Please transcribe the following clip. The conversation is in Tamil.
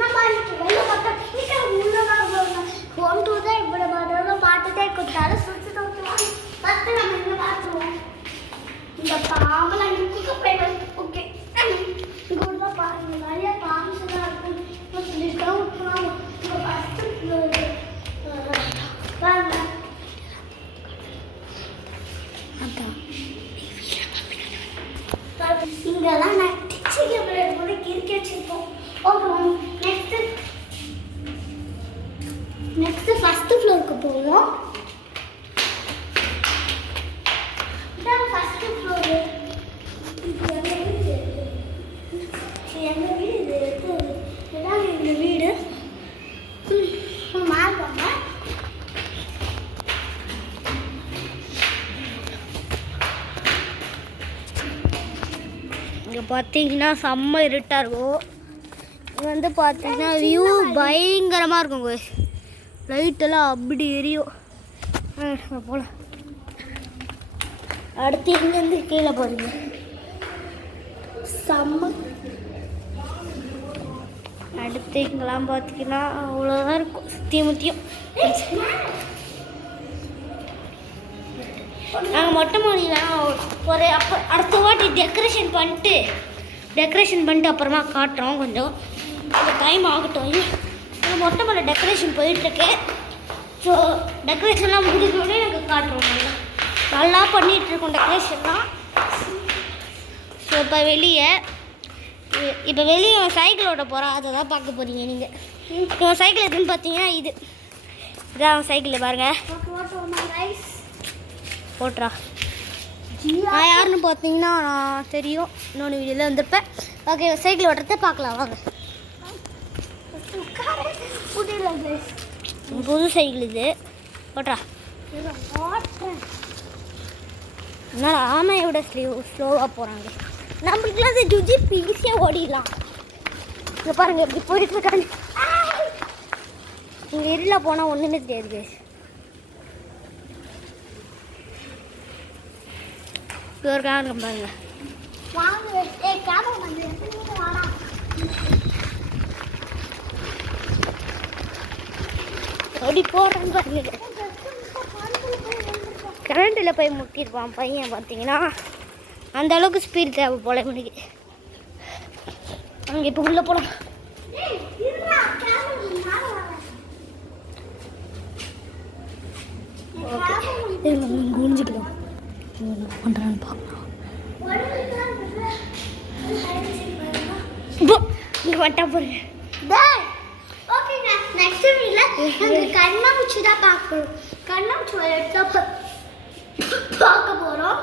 நம்ம வெளில பார்த்தா இங்க உள்ள கொண்டு தான் இப்படி மட்டும் பார்த்துட்டே கொடுத்தாலும் சுற்றி தோற்றுவாங்க. ஃபஸ்ட்டு நம்ம இங்கே பார்த்துருவோம். இந்த பாம்பெல்லாம் இங்கே போயிடும். ஓகே இங்கே உள்ள பாருங்க நிறைய பாம்பு தான் இருக்கும். சொல்லியிருக்காங்க விட்டுருவாங்க. இங்கே ஃபஸ்ட்டு பாருங்க இங்கெல்லாம் நான் டிச்சிங்க பிளேட் கூட கிறுக்கி வச்சிருப்போம். ஓகே நெக்ஸ்ட் ஃபர்ஸ்ட் ஃப்ளோருக்கு போவோம். இதான் ஃபர்ஸ்ட் ஃப்ளோர். எங்க வீடு இதான் எங்க வீடு. மாறுவாங்க. இங்கே பார்த்தீங்கன்னா செம்ம இருட்டாக இருக்கும். இங்கே வந்து பார்த்தீங்கன்னா வியூ பயங்கரமாக இருக்குங்க. லைட்டெல்லாம் அப்படி எரியும். போகலாம். அடுத்து இங்கேருந்து கீழே போகிறீங்க. செம்ம. அடுத்து இங்கெல்லாம் பார்த்தீங்கன்னா அவ்வளோதான் இருக்கும். சுற்றியும் முற்றியும் நாங்கள் மொட்டை மாடிலாம் ஒரு அப்போ அடுத்த வாட்டி டெக்கரேஷன் பண்ணிட்டு அப்புறமா காட்டுறோம். கொஞ்சம் டைம் ஆகட்டும். நாங்கள் மொட்டை மாடி டெக்கரேஷன் போயிட்டுருக்கு. ஸோ டெக்கரேஷன்லாம் முடிஞ்சோடனே நாங்கள் காட்டுறோம். நல்லா பண்ணிகிட்ருக்கோம் டெக்கரேஷன்லாம். ஸோ இப்போ வெளியே சைக்கிள் ஓட்ட போகிறோம். அதை தான் பார்க்க போகிறீங்க நீங்கள். உங்கள் சைக்கிள் எதுன்னு பார்த்தீங்கன்னா இதான் அவன் சைக்கிள் பாருங்கள். போட்றா நான் யாருன்னு பார்த்தீங்கன்னா தெரியும். இன்னொன்று வீடியோவில் வந்திருப்பேன். ஓகே சைக்கிள் ஓட்டுறத பார்க்கலாம் வாங்க. புது சைக்கிள் இது. போட்றா என்னால் ஆமையோட ஸ்லோவாக போகிறாங்க. நம்மளுக்குலாம் அது ஜுஜி ஈஸியாக ஓடிடலாம். இங்கே பாருங்கள் எப்படி போயிட்டுருக்காங்க. இங்கே இருளில் போனால் ஒன்றுமே தெரியாது. இருக்காங்க பாருங்க. அப்படி போடுறாங்க பாருங்க. கரண்டில் போய் முட்டிருப்பான் பையன். பார்த்தீங்கன்னா அந்த அளவுக்கு ஸ்பீட் தேவை போல மணிக்கு. அங்கே இப்போ உள்ளே போகலாம். ஓகே குளிஞ்சிக்கலாம். பண்ணுறான்னு பார்க்கலாம். இங்கே வட்டா போகிறேன். ஓகேங்க நெக்ஸ்ட் வீடியோவில் கண்ணாமூச்சி தான் பார்க்கணும். கண்ணாமூச்சி எடுத்து பார்க்க போகிறோம்.